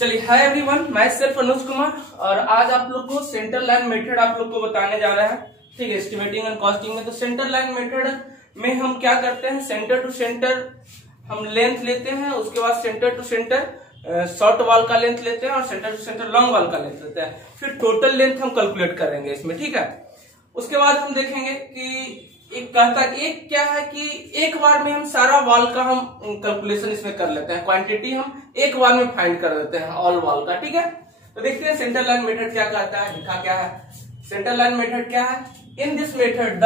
चलिए, hi everyone, मैं self Anuj Kumar और आज आप लोग को सेंटर लाइन मेथड आप लोग को बताने जा रहा है। ठीक है, एस्टिमेटिंग एंड कॉस्टिंग में। तो सेंटर लाइन मेथड में हम क्या करते हैं, सेंटर टू सेंटर हम लेंथ लेते हैं, उसके बाद centre to centre short wall का लेंथ लेते हैं और centre to centre long wall का लेंथ लेते हैं। फिर टोटल लेंथ हम कैलकुलेट करेंगे इसमें। ठीक है, उसके बाद हम देखेंगे कि एक कहता है, एक क्या है कि एक बार में हम सारा वॉल का हम कैलकुलेशन इसमें कर लेते हैं, क्वांटिटी हम एक बार में फाइंड कर देते हैं ऑल वॉल का। ठीक है, तो देखते हैं सेंटर लाइन मेथड क्या कहता है, लिखा क्या है। सेंटर लाइन मेथड क्या है, in this method the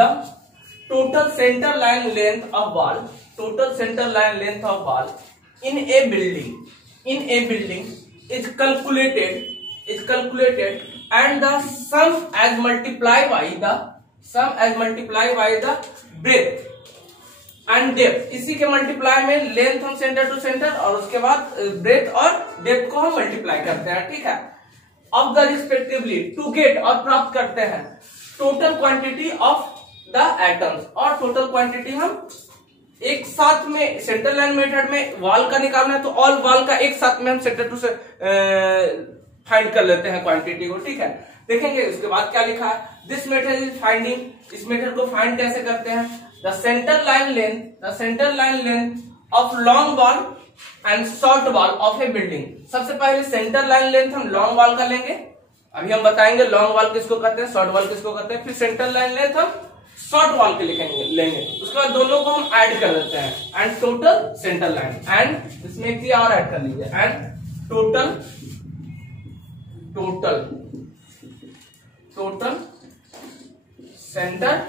total centre line length of wall, total centre line length of wall in A building is calculated and the sum as multiply by the breadth and depth। इसी के multiply में length हम centre to centre और उसके बाद breath और depth को हम मल्टीप्लाई करते हैं। ठीक है, off the respectively to get और प्राप्त करते हैं total quantity of the items. और टोटल क्वांटिटी हम एक साथ में सेंटर लाइन मेथड में वॉल का निकालना है तो ऑल वॉल का एक साथ में हम सेंटर टू से फाइंड कर लेते हैं क्वांटिटी को। ठीक है, देखेंगे उसके बाद क्या लिखा है, दिस मेथड इज फाइंडिंग, इस मेथड को फाइंड कैसे करते हैं, the centre line length of long wall and short wall of A building. सबसे पहले सेंटर लाइन लेंथ हम लॉन्ग वॉल का लेंगे, अभी हम बताएंगे लॉन्ग वॉल किसको कहते हैं, शॉर्ट वॉल किसको कहते हैं। फिर सेंटर लाइन लेंथ हम शॉर्ट वॉल के लेंगे, उसके बाद दोनों को हम ऐड कर देते हैं and total centre line, and इसमें एक चीज और ऐड कर लीजिए, and total centre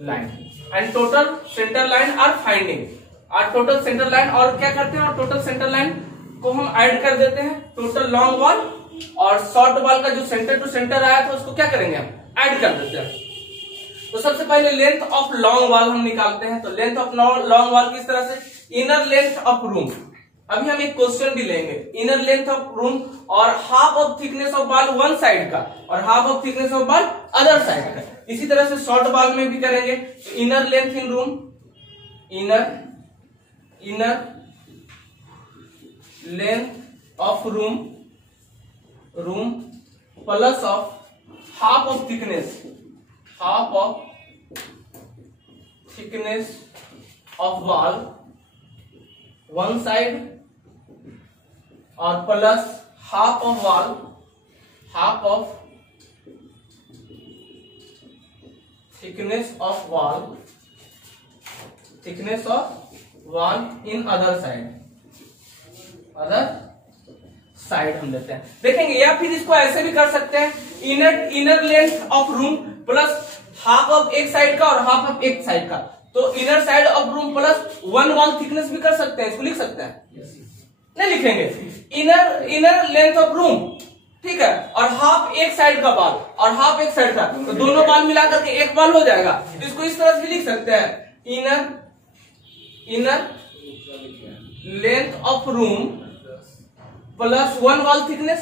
line and total centre line are finding. और टोटल सेंटर लाइन और क्या करते हैं, और टोटल सेंटर लाइन को हम ऐड कर देते हैं टोटल लॉन्ग वॉल और शॉर्ट वॉल का जो सेंटर टू सेंटर आया था उसको क्या करेंगे, हम ऐड कर देते हैं। तो सबसे पहले लेंथ ऑफ लॉन्ग वॉल हम निकालते हैं। तो लेंथ ऑफ लॉन्ग वॉल किस तरह से, इनर लेंथ ऑफ रूम, अभी हम एक क्वेश्चन भी लेंगे, इनर लेंथ ऑफ रूम और half of thickness of wall one side का और half of thickness of wall other side का। इसी तरह से शॉर्ट वॉल में भी करेंगे। Inner length in room, inner length of room plus of half of thickness of wall one side और plus half of thickness of wall in other side हम देते हैं। देखेंगे, या फिर इसको ऐसे भी कर सकते हैं, inner length of room plus half of एक साइड का और हाफ ऑफ एक साइड का। तो inner side of room plus one wall thickness भी कर सकते हैं, इसको लिख सकते हैं, नहीं लिखेंगे, इनर लेंथ ऑफ रूम, ठीक है, और हाफ एक साइड का बाल और हाफ एक साइड का, तो दोनों बाल मिलाकर के एक बाल हो जाएगा। तो इसको इस तरह से भी लिख सकते हैं, inner length of room plus one wall thickness,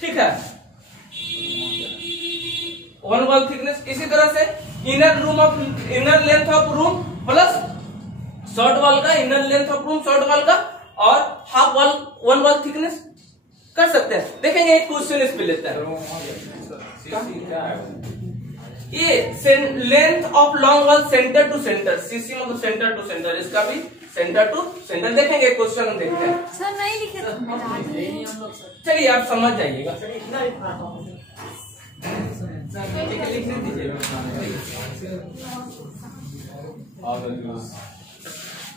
ठीक है, वन वॉल थिकनेस। इसी तरह से inner length of room plus short wall का, inner length of room short wall का और half wall one wall thickness कर सकते हैं। देखेंगे एक क्वेश्चन इस पे लेते हैं, ये length of long wall centre to centre, CC मतलब सेंटर टू सेंटर, इसका भी सेंटर टू सेंटर। देखेंगे एक क्वेश्चन हम देखते हैं, सर नहीं लिखे, चलिए आप समझ जाइएगा,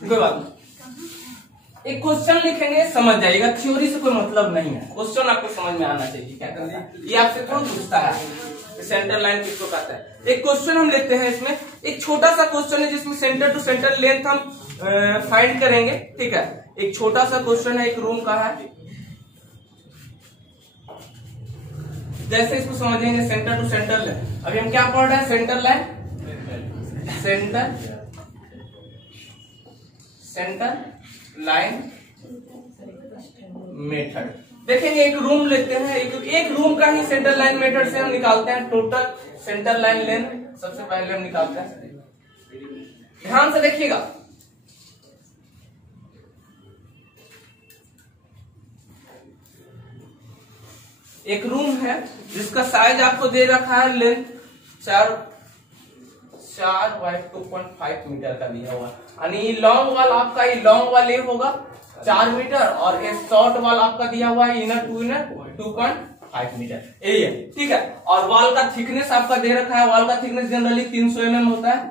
कोई बात नहीं, एक क्वेश्चन लिखेंगे, समझ जाइएगा, थ्योरी से कोई मतलब नहीं है, क्वेश्चन आपको समझ में आना चाहिए। क्या करना है, ये आपसे कौन पूछता है सेंटर लाइन किसको कहता है। एक क्वेश्चन हम लेते हैं, इसमें एक छोटा सा क्वेश्चन है जिसमें सेंटर टू सेंटर लेंथ हम फाइंड करेंगे। ठीक है, एक छोटा सा क्वेश्चन है, एक रूम का है। जैसे इसको समझेंगे सेंटर टू सेंटर लाइन, अभी हम क्या पढ़ रहे हैं, सेंटर लाइन मेथड। देखेंगे एक रूम लेते हैं, एक रूम का ही सेंटर लाइन मेथड से हम निकालते हैं टोटल सेंटर लाइन लेंथ। सबसे पहले हम निकालते हैं, ध्यान से देखिएगा, एक रूम है जिसका साइज आपको दे रखा है लेंथ 4/2.5 मीटर का दिया हुआ, यानी लॉन्ग वाल आपका ये लॉन्ग वाल ये होगा 4 मीटर और ये शॉर्ट वाल आपका दिया हुआ है इनर 2.5 मीटर, यही है। ठीक है, और वाल का थिकनेस आपका दे रखा है, वाल का थिकनेस जनरली 300 mm होता है,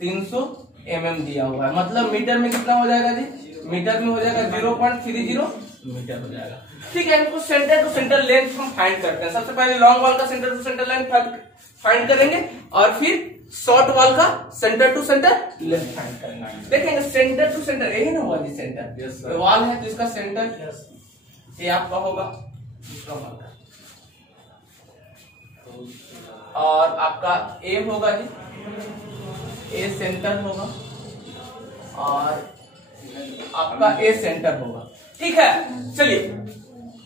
300 mm दिया हुआ है, मतलब मीटर में कितना हो जाएगा जी, मीटर में हो जाएगा 0.30 मीटर हो जाएगा। ठीक है, इनको सेंटर टू सेंटर लेंथ हम फाइंड करते हैं। सबसे पहले लॉन्ग वाल का centre to centre length find करेंगे और फिर शॉर्ट वाल का centre to centre length find करेंगे। देखेंगे सेंटर टू सेंटर यही ना हुआ जी, सेंटर वाल है जिसका सेंटर ये आपका होगा दूसरा वाल का, और आपका ए होगा जी, ए सेंटर होगा और आपका ए सेंटर होगा। ठीक है, चलिए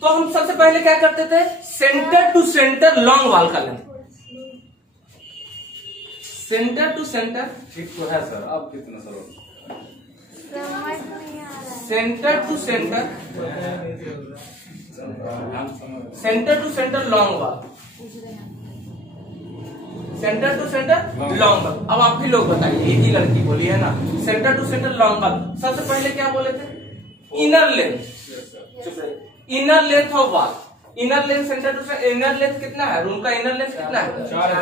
तो हम सबसे पहले क्या करते थे, centre to centre long wall का लेंथ, सेंटर टू सेंटर ठीक तो है सर, अब कितना sir, centre to centre, centre to centre long wall, centre to centre long wall. अब आप ही लोग बताइए, एक ही लड़की बोली है ना, सेंटर टू सेंटर लॉन्ग वाल। सबसे पहले क्या बोले थे, inner length, inner length of wall, inner length centre to centre, inner length कितना है, रूम का इनर लेंथ कितना है 4,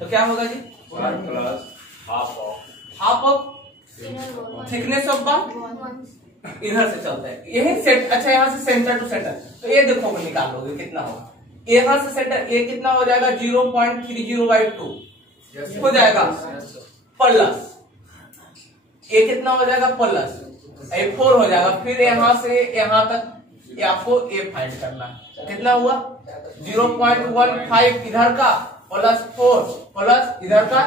तो क्या होगा जी 4 plus half of thickness of वाल, इधर से चलता है यही सेट। अच्छा, यहाँ से सेंटर टू सेंटर, तो ये देखो निकालोगे कितना होगा, यहाँ से सेंटर ये कितना हो जाएगा 0.30/2 हो जाएगा, प्लस ये कितना हो जाएगा प्लस 4 हो जाएगा, फिर यहाँ से यहाँ तक ये आपको ए फाइंड करना है, कितना हुआ 0.15 इधर का प्लस 4 प्लस इधर का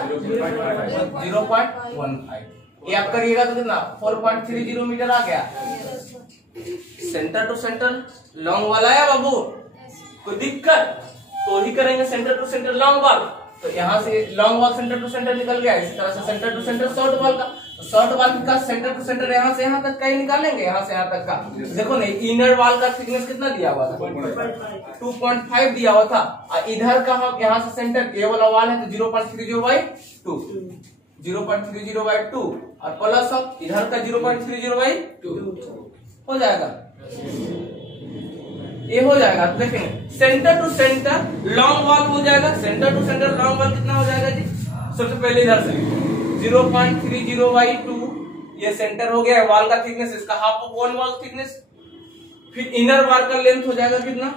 0.15, ये आप करिएगा तो कितना 4.30 मीटर आ गया। सेंटर टू सेंटर लॉन्ग वाला है बाबू, कोई दिक्कत तो ही करेंगे सेंटर टू सेंटर लॉन्ग वाल, तो यहाँ से long wall centre to centre निकल गया, इसी तरह से centre to centre short wall का, तो शॉर्ट वाल का सेंटर टू सेंटर यहाँ से यहाँ तक का ही निकालेंगे, यहाँ से यहाँ तक का। देखो ना, इनर वाल का थिकनेस कितना दिया हुआ था 2.5 दिया हुआ था, और इधर का हम यहाँ से सेंटर ये वाला वाल है तो 0.30/2 0.30/2 और प्लस ऑफ इधर का 0.30/2 हो जाएगा, ये हो जाएगा। तो देखेंगे सेंटर टू सेंटर लॉन्ग वाल हो जाएगा, सेंटर टू सेंटर लॉन्ग वाल कितना हो जाएगा जी, सबसे पहले इधर से 0.30/2 ये सेंटर हो गया है, वाल का थिकनेस इसका हाफ ऑफ वन वाल थिकनेस, फिर इनर वाल का लेंथ हो जाएगा कितना,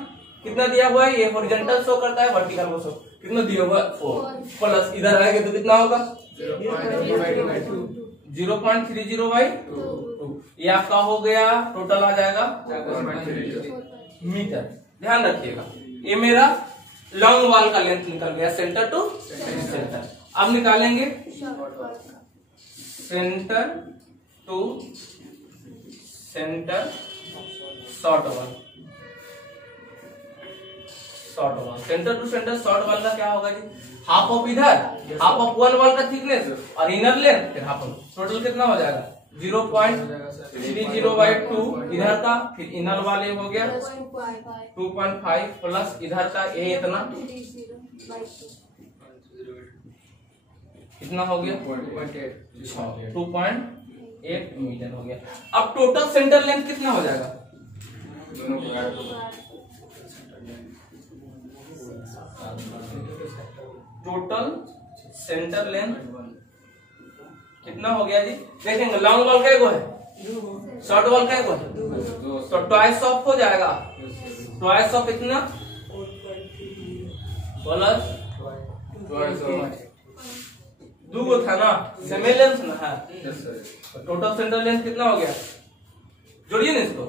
कितना दिया हुआ है, ये हॉरिजॉन्टल शो करता है, वर्टिकल को शो कितना दिया हुआ है 4, प्लस इधर आएगा तो कितना होगा 0.30/2, ये आपका हो गया, टोटल आ जाएगा मीटर। ध्यान रखिएगा, ये मेरा लॉन्ग वाल का लेंथ निकल गया सेंटर टू सेंटर। अब निकालेंगे centre to centre short wall, short wall centre to centre short wall का क्या होगा जी, हाफ ऑफ इधर, हाफ ऑफ वन वाल का थिकनेस और इनर लेंथ, फिर हाफ ऑफ, टोटल कितना हो जाएगा 0.30/2 इधर का, फिर इनर वाले हो गया 2.5 प्लस इधर का ये इतना कितना हो गया 2.8 मीटर हो गया। अब टोटल सेंटर लेंथ कितना हो जाएगा, टोटल सेंटर लेंथ कितना हो गया जी, देखेंगे लॉन्ग वाल का है, शॉर्ट वाल का है, तो ट्वाइस ऑफ हो जाएगा, ट्वाइस ऑफ इतना प्लस दो था ना, सेमी लेंथ ना है, टोटल सेंटर लेंथ कितना हो गया, जोड़िए ना इसको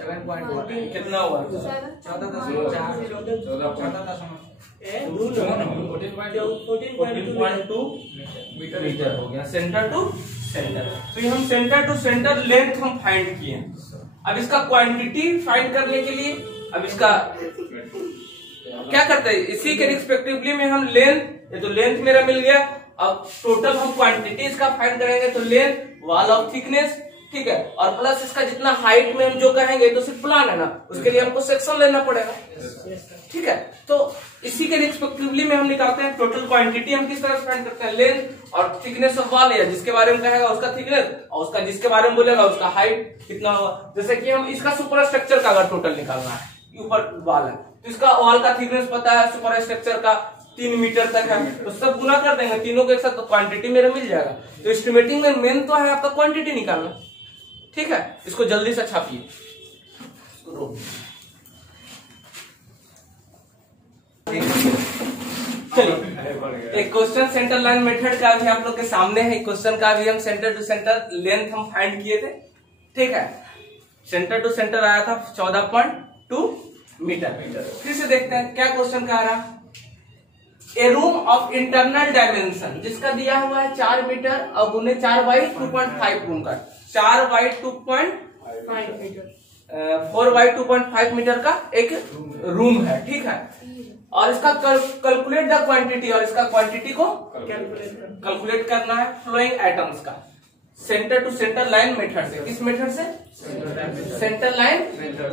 7.14 कितना हुआ 14.2 मीटर हो गया सेंटर टू सेंटर। तो ये हम सेंटर टू सेंटर लेंथ हम फाइंड किए। अब इसका क्वांटिटी फाइंड करने के लिए अब इसका क्या करते हैं, इसी के रिस्पेक्टिवली में हम लेंथ, ये तो लेंथ मेरा मिल गया, अब टोटल हम क्वांटिटी इसका फाइंड करेंगे। तो लेंथ वाल ऑफ थिकनेस ठीक है, और प्लस इसका जितना हाइट में हम जो कहेंगे तो सिर्फ प्लान है ना, उसके लिए हमको सेक्शन लेना पड़ेगा, ठीक है। तो इसी के रिस्पेक्टिवली में हम निकालते हैं टोटल क्वांटिटी। हम किस तरह से फाइंड करते हैं, लेंथ और थिकनेस ऑफ वॉल या जिसके बारे में कहेगा उसका थिकनेस और उसका जिसके बारे में बोलेगा उसका हाइट कितना होगा। जैसे कि हम इसका सुपर स्ट्रक्चर का अगर टोटल निकालना है, ऊपर वॉल है तो इसका वॉल का थिकनेस पता है, सुपर स्ट्रक्चर का 3 मीटर तक है, तो सब गुना कर देंगे तीनों के साथ तो क्वांटिटी मेरा मिल जाएगा। तो एस्टिमेटिंग में मेन तो है आपका क्वांटिटी निकालना, ठीक है। इसको जल्दी से छापिए। चलिए, एक क्वेश्चन सेंटर लाइन मेथड का भी आप लोग के सामने है। क्वेश्चन का भी हम सेंटर टू सेंटर लेंथ हम फाइंड किए थे, ठीक है। सेंटर टू सेंटर आया था 14.2 मीटर। फिर से देखते हैं क्या क्वेश्चन का आ रहा। ए रूम ऑफ इंटरनल डायमेंशन जिसका दिया हुआ है 4 मीटर और गुने 4 बाई 2.5 गुण का 4 बाई 2.5 मीटर 4 बाई 2.5 मीटर का एक रूम है, ठीक है। और इसका कैलकुलेट द क्वांटिटी और इसका क्वांटिटी को कैलकुलेट करना है फ्लोइंग एटम्स का centre to centre line method से। किस मेथड से, सेंटर लाइन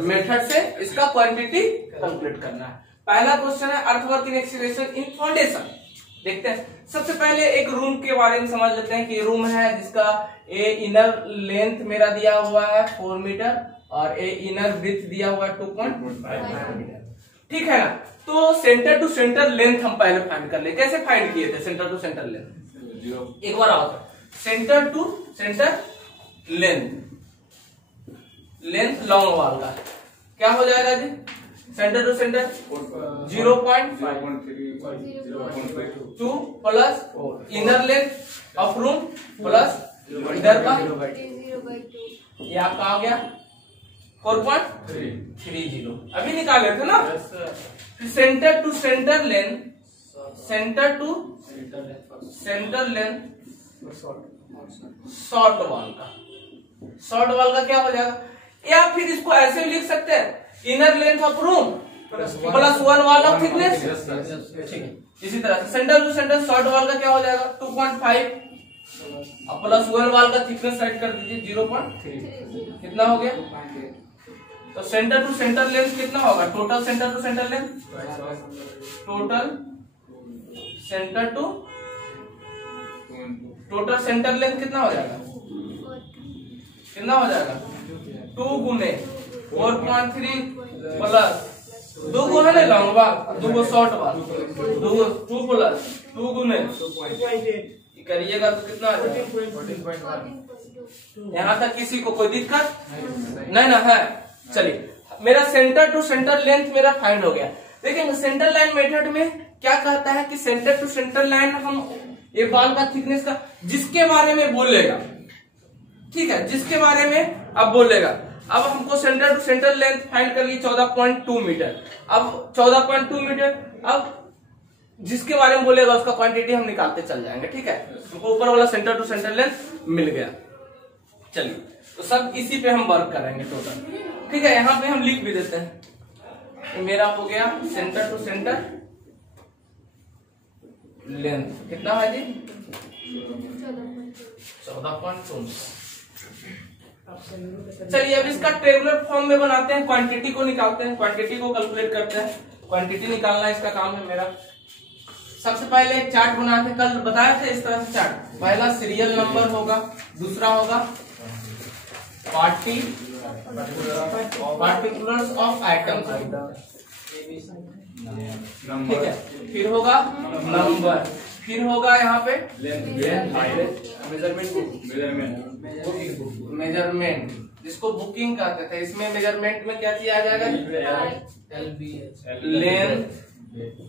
मेथड से इसका क्वांटिटी कैलकुलेट करना है। पहला क्वेश्चन है अर्थवर्क इन एक्सीवेशन इन फाउंडेशन। देखते हैं, सबसे पहले एक रूम के बारे में समझ लेते हैं कि रूम है जिसका ए इनर लेंथ मेरा दिया हुआ है 4 मीटर और ए इनर ब्रेथ दिया हुआ है 2.5 मीटर, ठीक है ना। तो सेंटर टू सेंटर लेंथ हम पहले फाइंड कर ले। कैसे फाइंड किए थे सेंटर टू सेंटर लेंथ, एक बार आओ। Centre to centre length long wall का क्या हो जाएगा जी, centre to centre 0.2 plus inner length of room plus इधर का ये आपका आ गया 4.30। अभी निकाले थे ना। Centre to centre length, centre to centre length short wall का क्या हो जाएगा, या फिर इसको ऐसे भी लिख सकते हैं inner length of room plus 1 wall of thickness, ठीक है। इसी तरह से centre to centre short wall का क्या हो जाएगा 2.5 और प्लस 1 वॉल का थिकनेस साइड कर दीजिए 0.3, कितना हो गया। तो सेंटर टू सेंटर लेंथ कितना होगा, total centre to centre length, total centre length कितना हो जाएगा, 2 गुने 4.3 प्लस 2 गुना नहीं लॉन्ग वाल 2 शॉर्ट वाल 2 प्लस 2 गुने करिएगा तो कितना आ जाएगा। यहाँ तक किसी को कोई दिक्कत नहीं ना है। चलिए, मेरा सेंटर टू सेंटर लेंथ मेरा फाइंड हो गया। देखेंगे सेंटर लाइन मेथड में क्या कहता है कि सेंटर टू सेंटर लाइन हम ये वॉल का थिकनेस का जिसके बारे में बोलेगा, ठीक है, जिसके बारे में अब बोलेगा। अब हमको centre to centre length find कर ली 14.2 मीटर। अब 14.2 मीटर, अब जिसके बारे में बोलेगा उसका क्वांटिटी हम निकालते चल जाएंगे, ठीक है। हमको ऊपर वाला सेंटर टू सेंटर लेंथ मिल गया। चलिए, तो सब इसी पे हम वर्क करेंगे टोटल, ठीक है। यहाँ पे हम लिख भी देते हैं, तो मेरा हो गया सेंटर टू सेंटर लेंथ कितना है जी 14.2। चलिए, अब इसका टेबुलर फॉर्म में बनाते हैं, क्वांटिटी को निकालते हैं, क्वांटिटी को कैलकुलेट करते हैं। क्वांटिटी निकालना इसका काम है मेरा। सबसे पहले एक चार्ट बनाते हैं, कल बताया था इस तरह से चार्ट। पहला सीरियल नंबर होगा, दूसरा होगा पार्टिकुलर्स ऑफ आइटम्स, ठीक है। फिर होगा नंबर, फिर होगा यहाँ पे मेजरमेंट जिसको बुकिंग कहते थे। इसमें मेजरमेंट में क्या चीज आ जाएगा, लेंथ,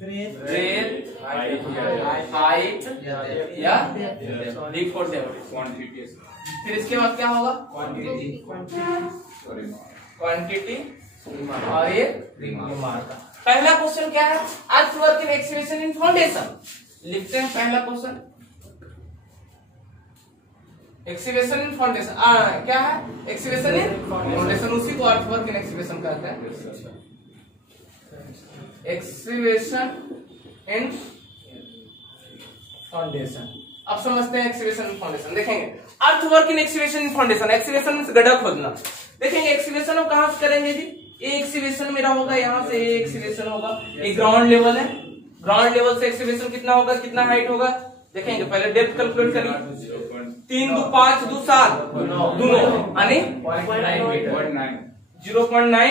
ब्रेथ, हाइट या क्वांटिटी। फिर इसके बाद क्या होगा क्वांटिटी और ये रिमार्क। पहला क्वेश्चन क्या है, अर्थवर्क इन एक्सीवेशन इन फाउंडेशन। लिखते हैं पहला क्वेश्चन, एक्सीवेशन इन फाउंडेशन क्या है, एक्सीवेशन इन फाउंडेशन, उसी को अर्थवर्क इन एक्सीवेशन कहते हैं। एक्सीवेशन इन फाउंडेशन, अब समझते हैं एक्सीवेशन एंड फाउंडेशन। देखेंगे earthwork in excavation and foundation. Excavation में गड्ढा खोदना। देखेंगे एक्सीवेशन हम कहां से करेंगे जी? ये एक्सीवेशन मेरा होगा यहाँ से, ये एक्सीवेशन होगा, ये ग्राउंड लेवल है। ग्राउंड लेवल से एक्सीवेशन कितना होगा, कितना हाइट होगा? देखेंगे पहले डेप्थ कैलकुलेट करिए। 3 2 5 2 7 दोनों यानी 0.9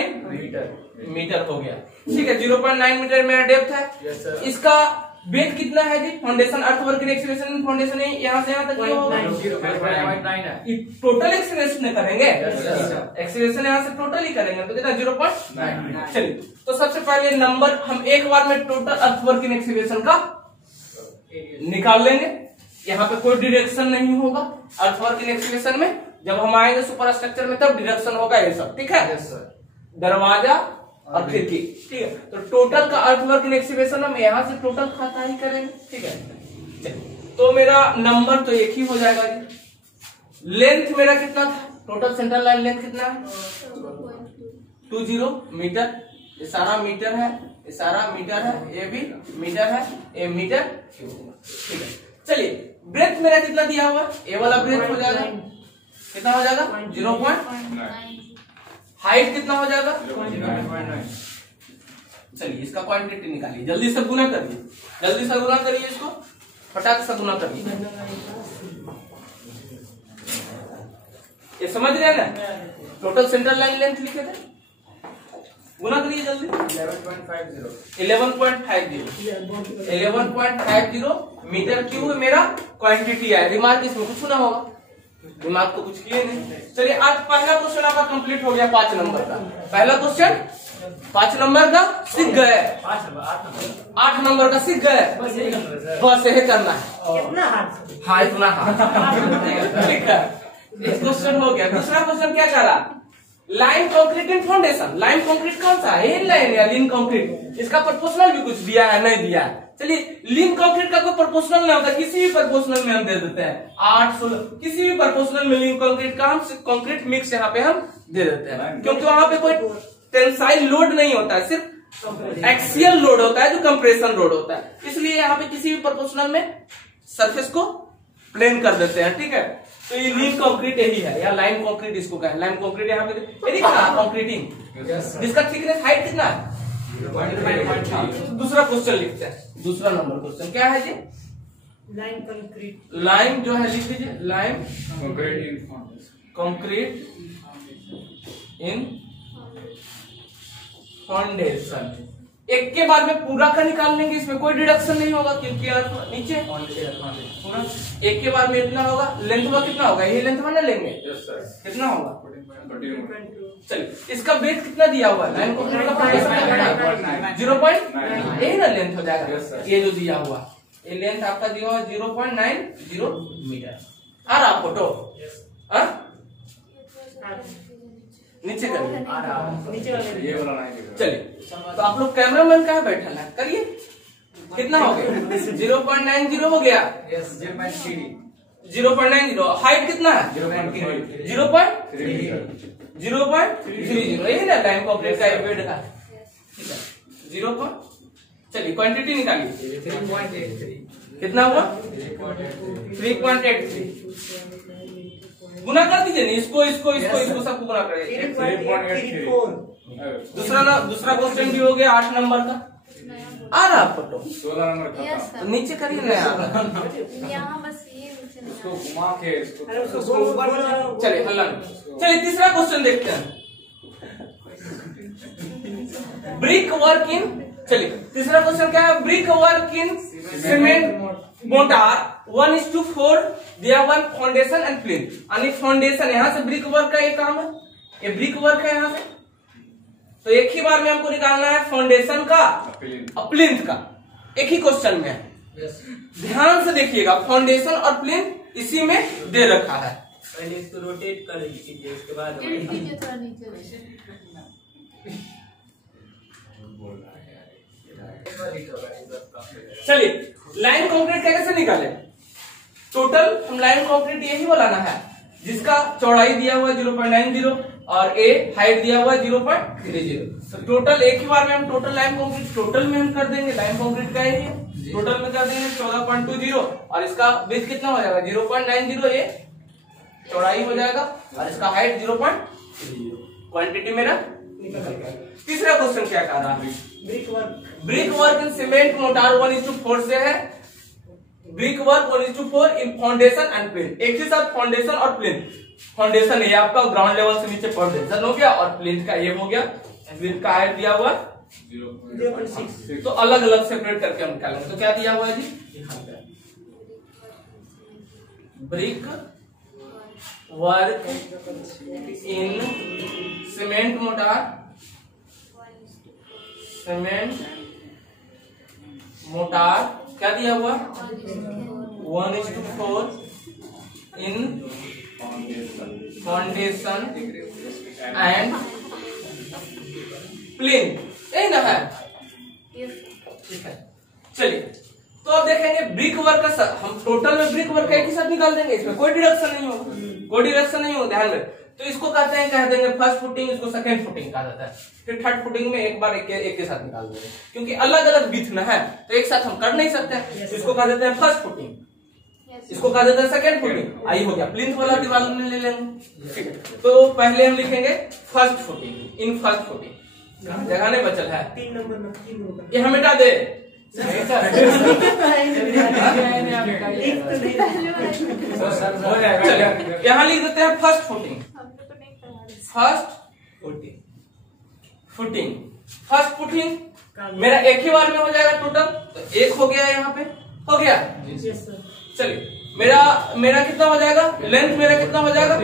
मीटर हो गया। ठीक है, 0.9 मीटर मेरा डेप्थ है। इसका वेट कितना है जी? फाउंडेशन अर्थवर्क एक्सीवेशन फाउंडेशन यहाँ से यहाँ तक होगा टोटल एक्सीवेशन करेंगे। एक्सीवेशन यहाँ से टोटल ही करेंगे तो कितना 0.9। चलिए तो सबसे पहले नंबर हम एक बार में टोटल अर्थवर्क इन एक्सीवेशन का निकाल लेंगे। यहाँ पे कोई डिरेक्शन नहीं होगा अर्थवर्क इन एक्सीवेशन में। जब हम आएंगे सुपर स्ट्रक्चर में तब डिरेक्शन होगा ये सब। ठीक है, दरवाजा और खिड़की। ठीक है, तो टोटल का अर्थवर्क इन एक्सीवेशन हम यहाँ से टोटल खाता ही करेंगे। ठीक है, चलिए तो मेरा नंबर तो एक ही हो जाएगा जी। लेंथ मेरा कितना था? टोटल सेंट्रल लाइन लेंथ कितना है? 20 मीटर। ये सारा मीटर है, ये सारा मीटर है, ये भी मीटर है, ये मीटर क्यूब। ठीक है, चलिए ब्रेथ मेरा कितना दिया हुआ? ये वाला ब्रेथ हो जाएगा कितना हो जाएगा? 0.9। हाइट कितना हो जाएगा? 0.9। चलिए इसका क्वांटिटी निकालिए, जल्दी से गुना करिए, जल्दी से गुना करिए, इसको फटाक से गुना करिए। ये समझ रहे हैं ना? टोटल सेंट्रल लाइन लेंथ लिखे थे, गुना करिए जल्दी। 11.50 मीटर क्यूब मेरा क्वांटिटी है। रिमार्क इसमें कुछ ना होगा, दिमाग को कुछ किए नहीं। चलिए आज पहला क्वेश्चन आपका कंप्लीट हो गया 5 नंबर का। पहला क्वेश्चन 5 नंबर का सीख गए, 8 नंबर का सीख गए, बस यही करना है। हाँ इतना ठीक है, एक क्वेश्चन हो गया। दूसरा क्वेश्चन क्या करा? लाइन कंक्रीट इन फाउंडेशन। लाइन कंक्रीट कौन सा है? लाइन या लीन कंक्रीट? इसका प्रोपोर्शनल भी कुछ दिया है, नहीं दिया है। चलिए लीन कंक्रीट का कोई प्रोपोर्शनल नहीं होता, किसी भी प्रोपोर्शनल में हम दे देते हैं 8 16 किसी भी प्रोपोर्शनल में लीन कंक्रीट का हम कंक्रीट मिक्स यहाँ पे हम दे देते हैं, क्योंकि वहां पे कोई टेंसाइल लोड नहीं होता है, सिर्फ एक्सियल लोड होता है जो कंप्रेशन लोड होता है। इसलिए यहाँ पे किसी भी प्रोपोर्शनल में सरफेस को प्लेन कर देते हैं। ठीक है, तो ये लीन कंक्रीट यही है, या लाइन कंक्रीट इसको कहें। लाइन कंक्रीट यहाँ पे कंक्रीटिंग जिसका थिकनेस हाइट कितना है? दूसरा क्वेश्चन लिखते हैं। दूसरा नंबर क्वेश्चन क्या है जी? Line concrete. लाइन जो है लिख दीजिए, लाइन कंक्रीट इन फाउंडेशन। एक के बाद में पूरा का निकाल लेंगे, इसमें कोई डिडक्शन नहीं होगा क्योंकि नीचे पूरा एक के बाद में इतना होगा। लेंथ में कितना होगा? यही लेंथ में ना लेंगे, कितना होगा? चलिए इसका वेट कितना दिया हुआ है? लाइन कंक्रीट का 0.9 यही ना लेंथ हो जाएगा। ये जो दिया हुआ ये लेंथ आपका दिया हुआ 0.90 मीटर। आ रहा फोटो? नीचे करिए, चलिए तो आप लोग कैमरामैन कहाँ बैठा है? करिए, कितना हो गया? 0.90 हो गया। 0.90 हाइट कितना है? 0.30 यही ना लाइन कंक्रीट का वेट का। ठीक है, 0. चलिए क्वांटिटी निकालिए, 3.83 कितना हुआ? 3.83 गुना कर दीजिए नहीं, इसको इसको इसको इसको सबको गुना करिए। दूसरा क्वेश्चन भी हो गया 8 नंबर का। आ रहा फोटो? 16 नंबर का तो नीचे करिए ना यहाँ बस ये इसको घुमा के इसको चलिए हल्ला। चलिए तीसरा क्वेश्चन देखते हैं। ब्रिक वर्क इन, चलिए तीसरा क्वेश्चन क्या है? Brick work in cement motor 1:4 दिया हुआ फाउंडेशन एंड प्लिंथ। यानी फाउंडेशन यहाँ से ब्रिक वर्क का ये काम है, ये ब्रिक वर्क है यहाँ से। तो एक ही बार में हमको निकालना है फाउंडेशन का और प्लिंथ का, एक ही क्वेश्चन में है। ध्यान से देखिएगा, फाउंडेशन और प्लिंथ इसी में दे रखा है। पहले इसको रोटेट कर लीजिए, उसके बाद थोड़ा नीचे। चलिए लाइन कंक्रीट कैसे निकाले? टोटल हम लाइन कंक्रीट यही बनाना है जिसका चौड़ाई दिया हुआ 0.90 और ए हाइट दिया हुआ 0.30। तो टोटल एक ही बार में हम टोटल लाइन कंक्रीट टोटल में हम कर देंगे। लाइन कंक्रीट का यही है टोटल में कर देंगे 14.20 और इसका विड्थ कितना हो जाएगा 0.90, ये चौड़ाई हो जाएगा और इसका हाइट 0.30। क्वांटिटी मेरा निकल गया। तीसरा क्वेश्चन क्या कह रहा है? Brick work in cement motor 1:4 से है। Brick work 1:4 in foundation and plinth. एक ही साथ फाउंडेशन और प्लिंथ। फाउंडेशन ये आपका ग्राउंड लेवल से नीचे फाउंडेशन हो गया और प्लिंथ का ये हो गया। प्लिंथ का हाइट दिया हुआ 0.6, तो अलग अलग सेपरेट करके हम निकालेंगे। तो क्या दिया हुआ है जी? Brick work in cement mortar, क्या दिया हुआ 1:4 इन फाउंडेशन एंड प्लिंथ, यही ना है? ठीक है, चलिए तो अब देखेंगे ब्रिक वर्क का हम टोटल में ब्रिक वर्क एक ही साथ निकाल देंगे, इसमें कोई डिडक्शन नहीं होगा, ध्यान में। तो इसको कहते हैं, कह देंगे फर्स्ट फुटिंग, इसको सेकंड फुटिंग कहा जाता है। फिर थर्ड फुटिंग में एक बार एक के साथ निकाल देंगे, क्योंकि अलग अलग विड्थ ना है तो एक साथ हम कर नहीं सकते। इसको कह देते हैं फर्स्ट फुटिंग, इसको कहा जाता है सेकंड फुटिंग। आई हो गया, प्लिंथ वाला दीवार में ले लेंगे। ठीक है, तो पहले हम लिखेंगे first footing, in first footing, जगह नहीं बचल है, 3 नंबर में 3 होगा। ये हम मिटा दे। यहाँ लिख देते हैं फर्स्ट फुटिंग, फर्स्ट फुटिंग मेरा एक ही बार में हो जाएगा टोटल, तो एक हो गया, यहाँ पे हो गया। चलिए मेरा कितना हो जाएगा, लेंथ मेरा कितना हो जाएगा,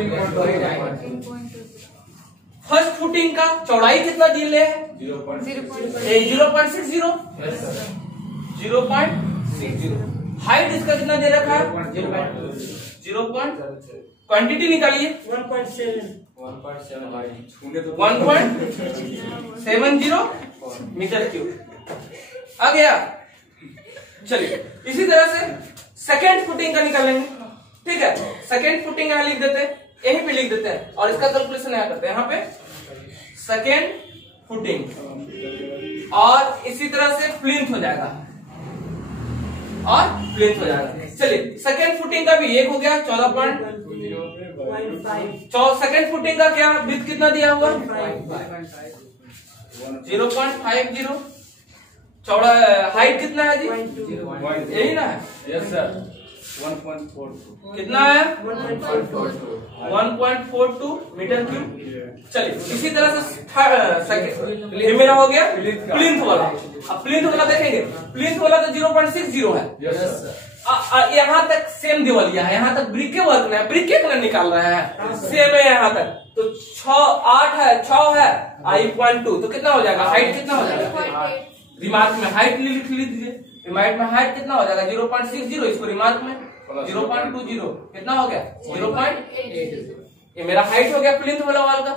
फर्स्ट फुटिंग का चौड़ाई कितना दिए है 0.60, हाइट इसका कितना दे रखा है 0. क्वांटिटी निकालिए 1.70 मीटर क्यूब आ गया। चलिए इसी तरह से सेकेंड फुटिंग का निकालेंगे। ठीक है, सेकेंड फुटिंग यहाँ लिख देते हैं, यहीं पे लिख देते हैं और इसका कैलकुलेशन यहाँ करते हैं। यहाँ पे सेकेंड फुटिंग और इसी तरह से प्लिंथ हो जाएगा और प्लिंथ हो जाएगा। चलिए सेकेंड फुटिंग का भी एक हो गया 14.5। सेकेंड फुटिंग का क्या विड्थ कितना दिया हुआ 0.50। चौड़ा हाइट कितना है जी यही ना है, यस सर 1.42 कितना है 1.42 मीटर क्यूब। चलिए इसी तरह से ये मेरा हो गया प्लिंथ वाला। अब प्लिंथ वाला देखेंगे, प्लिंथ वाला तो 0.60 है। यहाँ तक सेम दिवालिया है, यहाँ तक ब्रिक वर्क ना है, ब्रिक ना निकाल रहे हैं, सेम है यहाँ तक। तो 8 है 6 है 8.2, तो कितना हो जाएगा, हाइट कितना हो जाएगा, रिमार्क में हाइट लिख लीजिए। रिमार्क में हाइट कितना हो जाएगा 0.60, इसको रिमार्क में 0.20 कितना हो गया 0.80। ये मेरा हाइट हो गया प्लिंथ वाला वाल का।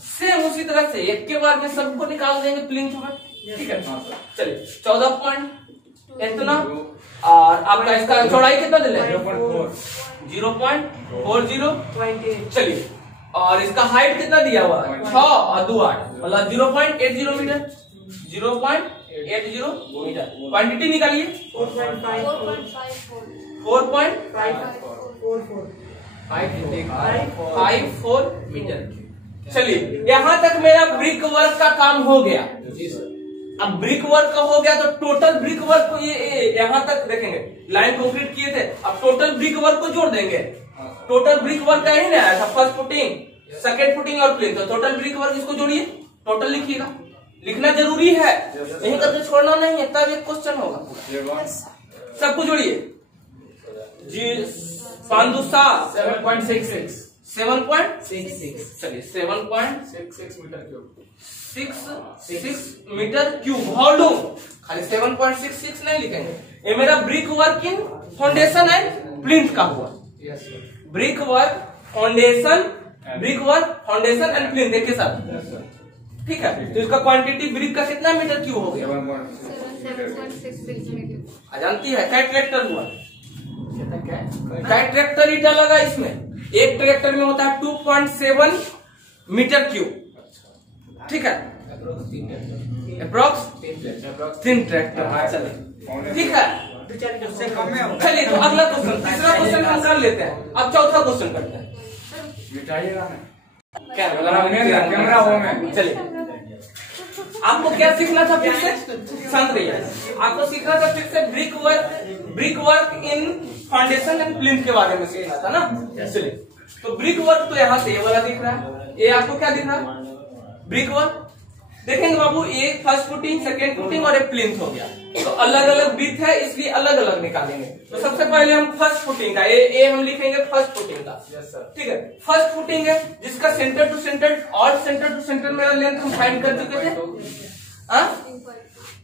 सेम उसी तरह से एक के बार में सबको निकाल देंगे प्लिंथ में। ठीक है, चलिए 14 पॉइंट इतना और आपका इसका चौड़ाई कितना दे 0.40। चलिए और इसका हाइट कितना दिया हुआ 6 और 2 8 मतलब 0.80 मीटर, 0.80 मीटर। क्वांटिटी निकालिए 4.54 मीटर। चलिए यहाँ तक मेरा ब्रिक वर्क का काम हो गया। अब ब्रिक वर्क का हो गया तो टोटल ब्रिक वर्क को ये यहाँ तक देखेंगे, लाइन कंक्रीट किए थे, अब टोटल ब्रिक वर्क को जोड़ देंगे। टोटल ब्रिक वर्क का ही ना आया था, फर्स्ट फुटिंग सेकेंड फुटिंग और प्लिंथ, तो टोटल ब्रिक वर्क इसको जोड़िए, टोटल लिखिएगा, लिखना जरूरी है, यही करके छोड़ना नहीं है, तब एक क्वेश्चन होगा। सबको जोड़िए जी 7.66 चलिए 7.66 मीटर क्यूब वॉल्यूम। खाली 7.66 नहीं लिखेंगे, ये मेरा brick work in foundation and plinth का हुआ। Brick work foundation and plinth एक के साथ। ठीक है, तो इसका क्वांटिटी ब्रिक का कितना मीटर क्यूब हो गया 7.66 मीटर। जानती है क्या ट्रैक्टर हुआ, क्या ट्रैक्टर ईटा लगा इसमें, एक ट्रैक्टर में होता है 2.7 मीटर क्यूब। ठीक है, अप्रोक्स 3 ट्रैक्टर। चलिए ठीक है, उससे कम है। चलिए तो अगला क्वेश्चन, तीसरा क्वेश्चन हम कर लेते हैं, अब चौथा क्वेश्चन करते हैं। मिटाइएगा ना कैमरा वो में चलिए, आपको क्या सीखना था फिर से? शांत रहिए। आपको सीखना था फिर से brick work in foundation and plinth के बारे में सीखना था ना। चलिए, तो ब्रिक वर्क तो यहाँ से ये वाला दिख रहा है, ये आपको क्या दिख रहा है? ब्रिक वर्क देखेंगे बाबू, ये फर्स्ट फुटिंग, सेकेंड फुटिंग और एक प्लिंथ हो गया, तो अलग अलग ब्रिथ है इसलिए अलग अलग निकालेंगे। तो सबसे पहले हम फर्स्ट फुटिंग का ए हम लिखेंगे फर्स्ट फुटिंग का। ठीक है, फर्स्ट फुटिंग है जिसका सेंटर टू सेंटर और सेंटर टू सेंटर मेरा लेंथ हम फाइंड कर चुके थे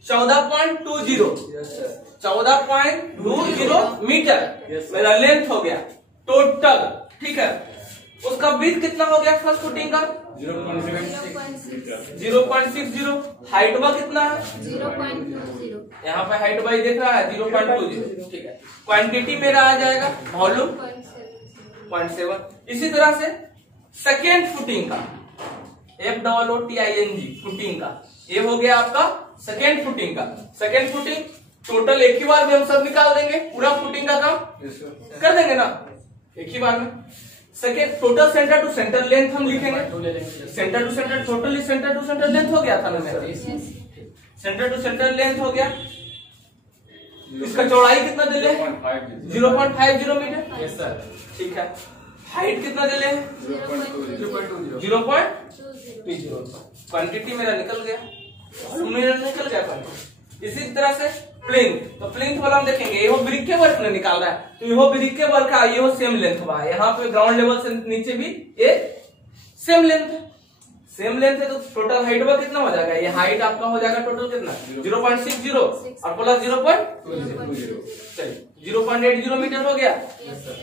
14.20 मीटर मेरा लेंथ हो गया टोटल। ठीक है, उसका ब्रीथ कितना हो गया फर्स्ट फुटिंग का? 0.60। हाइट बा कितना है? 0.20। यहाँ पे हाइट बाई देख रहा है 0.20। ठीक है, क्वांटिटी मेरा आ जाएगा वॉल्यूम 0.7। इसी तरह से सेकेंड फुटिंग का FOOTING फुटिंग का ये हो गया आपका सेकेंड फुटिंग का। सेकेंड फुटिंग टोटल एक ही बार में हम सब निकाल देंगे, पूरा फुटिंग का काम कर देंगे ना एक ही बार में। Second total centre to centre length हम लिखेंगे, centre to centre totally centre to centre length हो गया था ना मेरा, सेंटर टू सेंटर लेंथ हो गया। इसका चौड़ाई कितना दे ले? 0.50 मीटर। ठीक है, हाइट कितना दे ले? 0.20। क्वांटिटी मेरा निकल गया, मेरा निकल गया क्वांटिटी। इसी तरह से प्लिंथ, तो प्लिंथ वाला हम देखेंगे ये ब्रिक के वर्क ने निकाल रहा है, तो ये ब्रिक के वर्क का ये सेम लेंथ हुआ है, यहाँ पे ग्राउंड लेवल से नीचे भी ये सेम लेंथ है। सेम लेंथ है तो टोटल हाइट का कितना हो जाएगा? ये हाइट आपका हो जाएगा टोटल कितना? 0.60 और प्लस 0.20। चलिए 0.80 मीटर हो गया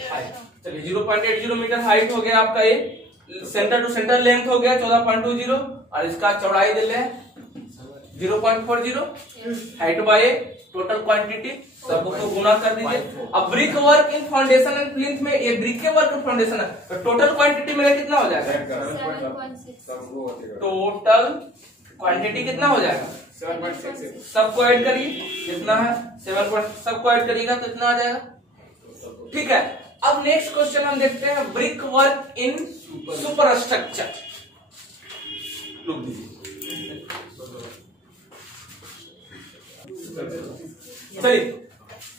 हाइट। चलिए 0.80 मीटर हाइट हो गया आपका, ये सेंटर टू सेंटर लेंथ हो गया 14.20 और इसका चौड़ाई दे ले 0.40। हाइट बाय टोटल क्वांटिटी सबको गुना कर दीजिए। अब brick work in foundation and plinth में ये ब्रिक के वर्क फाउंडेशन है, तो टोटल क्वांटिटी मेरा कितना हो जाएगा? टोटल क्वांटिटी कितना हो जाएगा? 7.6। सबको ऐड करिए, कितना है 7. सबको ऐड करिएगा तो इतना आ जाएगा। ठीक है, अब नेक्स्ट क्वेश्चन हम देखते हैं ब्रिक वर्क इन सुपर स्ट्रक्चर। चलिए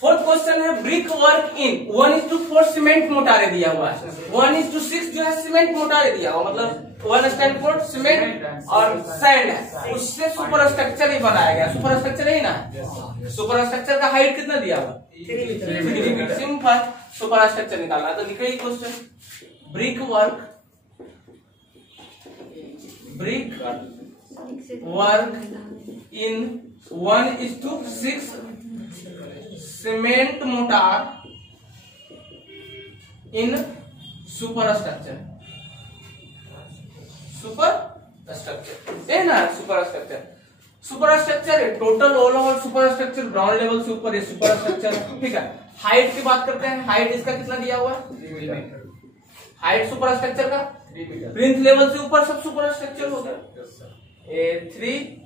फोर्थ क्वेश्चन है ब्रिक वर्क इन 1:4 सीमेंट मोटारे दिया हुआ है, 1:6 जो है सीमेंट मोटारे दिया हुआ, मतलब 1:4 सीमेंट और सैंड है, उससे सुपर स्ट्रक्चर ही बनाया गया। सुपर स्ट्रक्चर ही ना, सुपर स्ट्रक्चर का हाइट कितना दिया हुआ? 3 मीटर। सिंपल सुपर स्ट्रक्चर निकालना, तो निकलिए क्वेश्चन ब्रिक वर्क इन 1:6 सीमेंट मोटार इन सुपर स्ट्रक्चर है ना। सुपर स्ट्रक्चर है total all over super structure, ground level से ऊपर ये सुपर स्ट्रक्चर है। ठीक है, हाइट की बात करते हैं, हाइट इसका कितना दिया हुआ है? 3 मीटर। हाइट सुपर स्ट्रक्चर का 3 मीटर। प्लिंथ लेवल से ऊपर सब सुपर स्ट्रक्चर हो गया। 3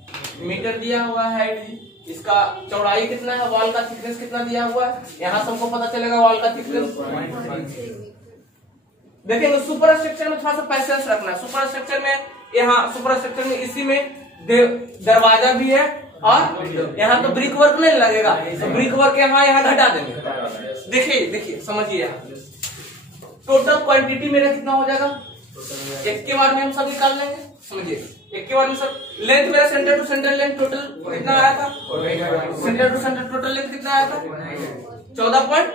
मीटर दिया हुआ है हाइट। इसका चौड़ाई कितना है? वॉल का थिकनेस कितना दिया हुआ है? यहाँ सबको पता चलेगा वॉल का थिकनेस। देखेंगे सुपर स्ट्रक्चर में थोड़ा सा पैसेंस रखना है। सुपर स्ट्रक्चर में यहाँ सुपर स्ट्रक्चर में इसी में दरवाजा भी है और यहाँ तो ब्रिक वर्क नहीं लगेगा, तो ब्रिक वर्क यहाँ घटा देंगे। देखिए समझिए, यहाँ टोटल क्वांटिटी मेरा कितना हो जाएगा? एक के बार में हम सब निकाल लेंगे, समझिए एक के बार में सब। लेंथ मेरा centre to centre length total कितना आया था? Centre to centre total length कितना आया था? 14.20।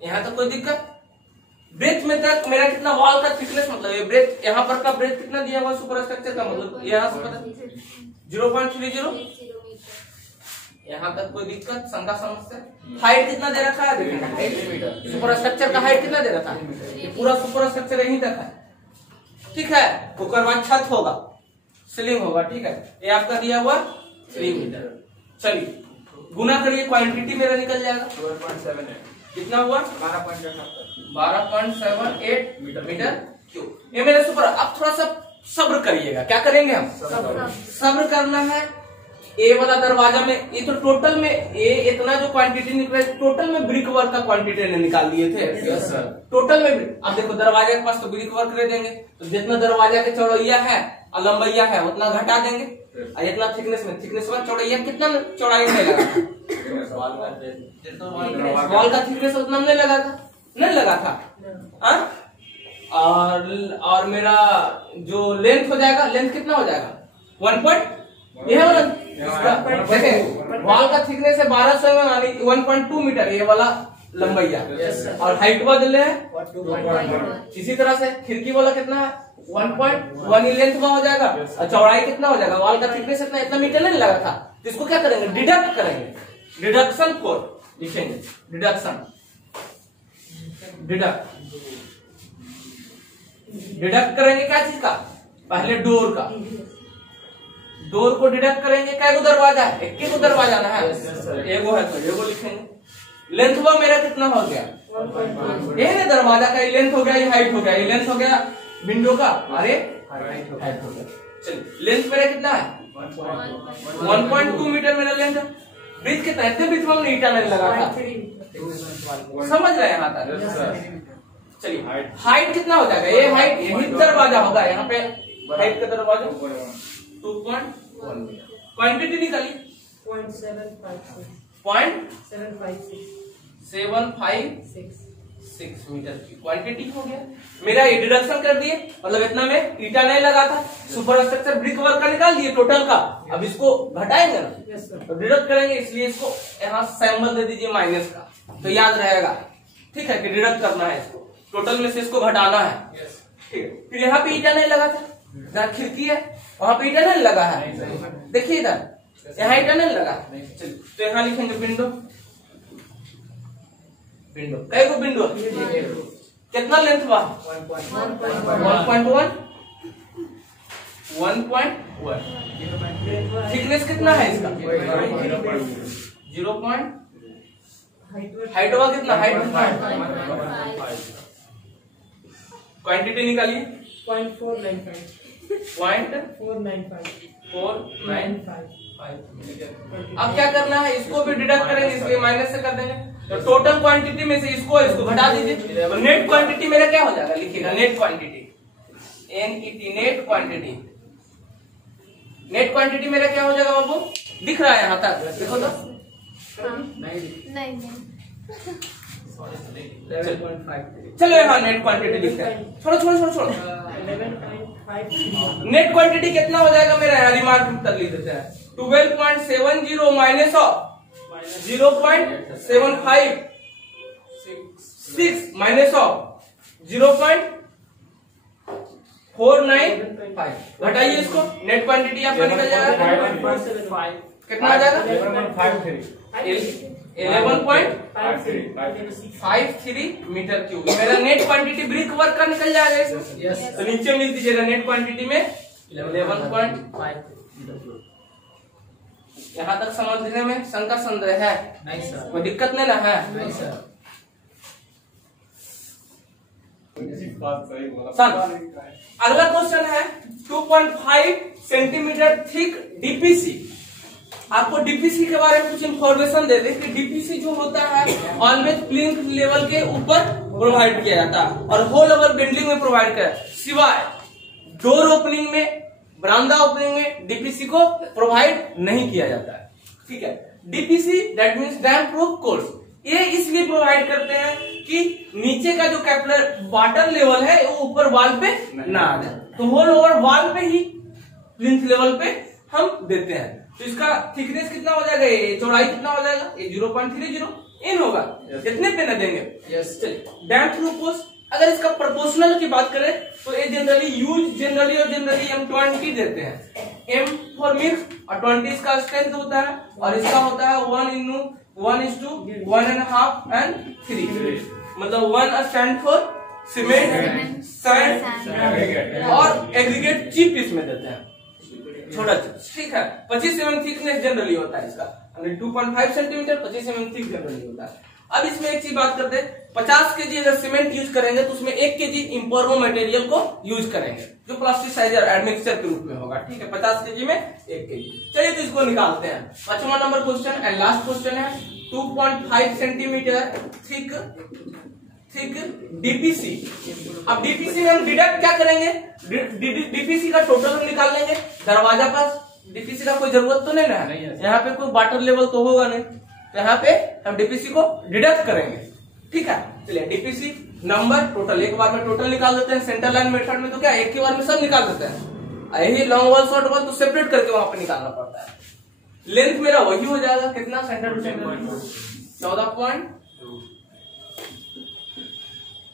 यहाँ तक कोई दिक्कत? ब्रेथ में तक मेरा कितना वॉल का थिकनेस, मतलब ये ब्रेथ यहाँ पर का ब्रेथ कितना दिया हुआ सुपर स्ट्रक्चर का, मतलब यहाँ से पता 0.30। यहाँ तक कोई दिक्कत शंका समस्या? हाइट कितना दे रखा है? देखिए सुपर स्ट्रक्चर का हाइट कितना दे रखा है? ये पूरा सुपर स्ट्रक्चर यहीं तक है। ठीक है, उसके बाद छत होगा, सीलिंग होगा। ठीक है, ये आपका दिया हुआ 3 मीटर। चलिए गुना करिए, क्वांटिटी मेरा निकल जाएगा 12.78। कितना हुआ? 12.78 12.78 मीटर क्यूब। ये मेरे सुपर। अब थोड़ा सा सब्र करिएगा। क्या करेंगे हम? सब्र करना है। ए वाला दरवाजा में ये तो टोटल में ए इतना जो क्वांटिटी निकले, टोटल में ब्रिक वर्क का क्वांटिटी ने निकाल दिए थे। टोटल में अब देखो दरवाजे के पास तो ब्रिक वर्क दे देंगे, तो जितना दरवाजा के चौड़ैया है और लंबैया है उतना घटा देंगे। और इतना थिकनेस में चौड़ैया कितना चौड़ाई में लगा था? वॉल का थिकनेस उतना नहीं लगा था। और मेरा जो लेंथ हो जाएगा, लेंथ कितना हो जाएगा? 1 पॉइंट, यह वाला देखें वॉल का थिकनेस है 1200 यानी 1.2 मीटर, ये वाला लंबैया। और हाइट बदले है 2.1। इसी तरह से खिड़की वाला कितना है? 1.1 लेंथ हो जाएगा। और चौड़ाई कितना हो जाएगा? वॉल का थिकनेस इतना मीटर नहीं लगा था। तो इसको क्या करेंगे? डिडक्ट करेंगे। डिडक्शन कोड लिखेंगे। डिडक्ट करेंगे क्या चीज का? पहले डोर का। डोर को डिडक्ट करेंगे। क्या गो दरवाजा है? एक दरवाजा ना है, एगो है तो एगो लिखेंगे। लेंथ हुआ मेरा कितना हो गया? ये ना दरवाजा का ये लेंथ हो गया, ये हाइट हो गया, ये लेंथ हो गया विंडो का, अरे हाइट हो गया। चलिए लेंथ मेरा कितना है? 1.2 मीटर मेरा लेंथ है। ब्रिज कितना है? ब्रिज में हमने ईटा नहीं लगा था, समझ रहे हैं यहाँ तक? चलिए हाइट कितना हो जाएगा? ये हाइट यही दरवाजा होगा, यहाँ पे हाइट का दरवाजा 2.1 मीटर। क्वांटिटी निकालिए 0.756 मीटर की क्वांटिटी हो गया मेरा। ये डिडक्शन कर दिए, मतलब इतना में ईटा नहीं लगा था, सुपर स्ट्रक्चर ब्रिक वर्क का निकाल दिए टोटल का। अब इसको घटाएंगे ना, तो डिडक्ट करेंगे, इसलिए इसको यहाँ सैंबल दे दीजिए माइनस का, तो याद रहेगा। ठीक है कि डिडक्ट करना है इसको, टोटल में से इसको घटाना है। ठीक है, फिर यहाँ पे ईटा नहीं लगा था, जहाँ खिड़की है वहां पे ईटा नहीं लगा है, देखिए इधर यहाँ ईटा नहीं लगा। चलिए तो यहाँ लिखेंगे विंडो। कई को विंडो? कितना लेंथ हुआ? 1.1। थिकनेस कितना है इसका? 0. हाइट हुआ कितना? हाइट कितना? क्वांटिटी निकालिए 0.495। अब क्या करना है? इसको भी डिडक्ट करेंगे, इसलिए माइनस से कर देंगे। तो टोटल क्वांटिटी में से इसको घटा दीजिए, तो नेट क्वांटिटी मेरा क्या हो जाएगा? लिखिएगा net quantity, NET net quantity. Net quantity मेरा क्या हो जाएगा बाबू? दिख रहा है यहाँ तक? देखो तो नहीं। चलो यहाँ नेट क्वांटिटी लिखते हैं। छोड़ो। नेट क्वांटिटी कितना हो जाएगा मेरा? यहाँ रिमार्क कर लीजिए 12.70 माइनस ऑफ 0.756 माइनस ऑफ 0.495। घटाइए इसको, नेट क्वांटिटी आपका निकल जाएगा कितना आ जाएगा? 11.53 मीटर क्यूब। मेरा नेट क्वांटिटी ब्रिक वर्क का निकल जाएगा इसमें। तो नीचे लिख दीजिएगा नेट क्वांटिटी में 11.53। यहाँ तक समझने में शंका संदेह है? नहीं सर। कोई दिक्कत नहीं ना है? नहीं सर। अगला क्वेश्चन है 2.5 सेंटीमीटर थिक डीपीसी। आपको डीपीसी के बारे में कुछ इंफॉर्मेशन दे दे कि डीपीसी जो होता है ऑलवेज प्लिंथ लेवल के ऊपर प्रोवाइड किया जाता है और होल ओवर बिल्डिंग में प्रोवाइड किया, सिवाय डोर ओपनिंग में, बरामदा ओपनिंग में डीपीसी को प्रोवाइड नहीं किया जाता है। ठीक है, DPC that means dam proof course. ये इसलिए प्रोवाइड करते हैं कि नीचे का जो कैपिलर वाटर लेवल है वो ऊपर वॉल पे ना आ जाए, तो होल ओवर वॉल पे ही प्लिंथ लेवल पे हम देते हैं। तो इसका थिकनेस कितना हो जाएगा? ये चौड़ाई कितना हो जाएगा? ये 0.30 इन होगा। कितने पे न देंगे? चलिए डैम प्रूफ कोर्स। अगर इसका प्रोपोर्शनल की बात करें तो ये जनरली M20 देते हैं। M फॉर मिक्स और 20 इसका स्ट्रेंथ होता है और इसका होता है 1:1:1.5 एंड 3। मतलब 1 स्टैंड फॉर सीमेंट, सैंड और एग्रीगेट चीप इसमें देते हैं, छोटा। ठीक है, 25 mm थिकनेस जनरली होता है इसका, 2.5 सेंटीमीटर 25 mm थिक जनरली होता है। अब इसमें एक चीज बात करते हैं, 50 केजी अगर सीमेंट यूज करेंगे तो उसमें 1 केजी इम्पोर्टो मटेरियल को यूज करेंगे जो प्लास्टिसाइजर एडमिक्सचर के रूप में होगा। ठीक है, 50 केजी में 1 केजी। चलिए तो इसको निकालते हैं। 5वां number question and last question है 2.5 सेंटीमीटर थिक डीपीसी। अब डीपीसी में हम डिडक्ट क्या करेंगे, डीपीसी का टोटल हम निकाल लेंगे। दरवाजा पास डीपीसी का कोई जरूरत तो नहीं है, यहाँ पे कोई वाटर लेवल तो होगा नहीं, तो यहाँ पे हम डीपीसी को डिडक्ट करेंगे। ठीक है, चलिए डीपीसी नंबर टोटल एक बार में टोटल निकाल देते हैं। सेंटर लाइन मेथड में तो क्या एक ही बार में सब निकाल देते हैं, यही लॉन्ग वॉल शॉर्ट वॉल तो सेपरेट करके वहां पे निकालना पड़ता है। लेंथ मेरा वही हो जाएगा, कितना centre to centre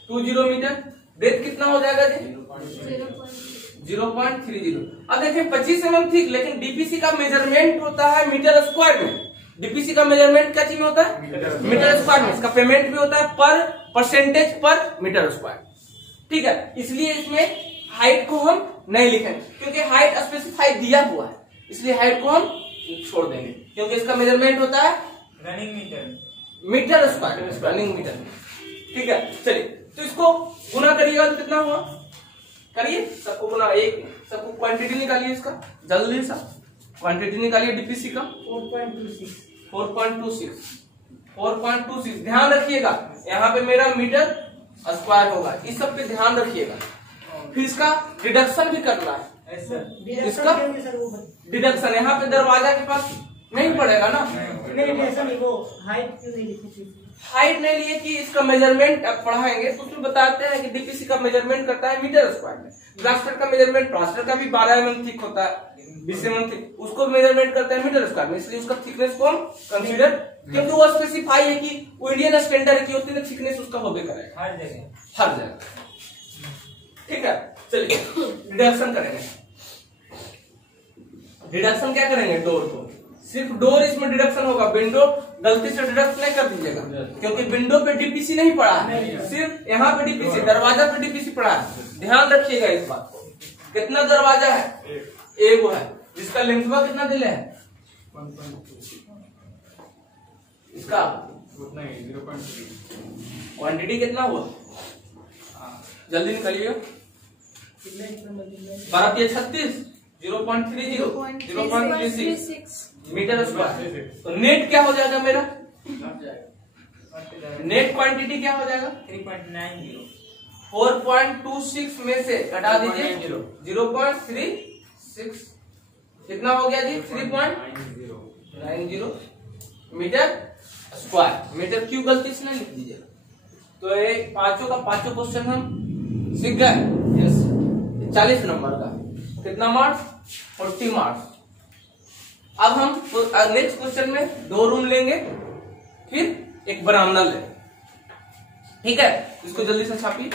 14.20 metre. Breadth कितना हो जाएगा जी 0.30। अब देखिए 25 mm थिक, लेकिन डीपीसी का मेजरमेंट होता है मीटर स्क्वायर में। डीपीसी का मेजरमेंट क्या चीज में होता है, मीटर स्क्वायर में। इसका पेमेंट भी होता है पर परसेंटेज पर मीटर स्क्वायर। ठीक है, इसलिए इसमें हाइट को हम नहीं लिखेंगे क्योंकि हाइट स्पेसिफाई दिया हुआ है, इसलिए हाइट को हम छोड़ देंगे क्योंकि इसका मेजरमेंट होता है running metre, metre square, running metre. ठीक है, चलिए तो इसको गुना करिएगा तो कितना हुआ, करिए सबको गुना, एक सबको क्वांटिटी निकालिए इसका जल्दी सा, क्वांटिटी निकालिए डीपीसी का 4.26। ध्यान रखिएगा यहाँ पे मेरा मीटर स्क्वायर होगा, इस सब पे ध्यान रखिएगा। फिर इसका डिडक्शन भी करना है, इसका डिडक्शन यहाँ पे दरवाजा के पास नहीं पड़ेगा ना, हाइट नहीं लिए कि इसका मेजरमेंट अब पढ़ाएंगे तो उसमें बताते हैं कि डीपीसी का मेजरमेंट करता है मीटर स्क्वायर में। प्लास्टर का मेजरमेंट, प्लास्टर का भी 12 mm थिक होता है, 20 mm थिक, उसको मेजरमेंट करता है मीटर स्क्वायर में, इसलिए उसका थिकनेस को हम कंसीडर, क्योंकि वो स्पेसिफाई है कि वो इंडियन स्टैंडर्ड की होती है, थिकनेस उसका होबे करेगा हर जगह। ठीक है, चलिए डिडक्शन करेंगे। डिडक्शन क्या करेंगे, डोर को, सिर्फ डोर इसमें डिडक्शन होगा, विंडो गलती से डिडक्ट नहीं कर दीजिएगा क्योंकि विंडो पे डीपीसी नहीं पड़ा है, सिर्फ यहाँ पे डीपीसी, दरवाजा पे डीपीसी पड़ा है। ध्यान रखिएगा इस बात को। कितना दरवाजा है, एक है, जिसका लेंथवा कितना दिले है, इसका 0.3। क्वांटिटी कितना हुआ, जल्दी निकालिए। 12×36 0.36 मीटर स्क्वायर। तो नेट क्या हो जाएगा मेरा, नेट क्वांटिटी क्या हो जाएगा 3.90। 4.26 में से घटा दीजिए 0.36, कितना हो गया जी 3.90 मीटर स्क्वायर। मीटर क्यूब गलती से नहीं लिख दीजिएगा। तो ये पांचों का पांचों क्वेश्चन हम सीख गए। यस, 40 नंबर का कितना मार्क्स, 40 मार्क्स। अब हम नेक्स्ट क्वेश्चन में 2 रूम लेंगे, फिर एक बरामदा लेंगे। ठीक है, इसको जल्दी से छापिए।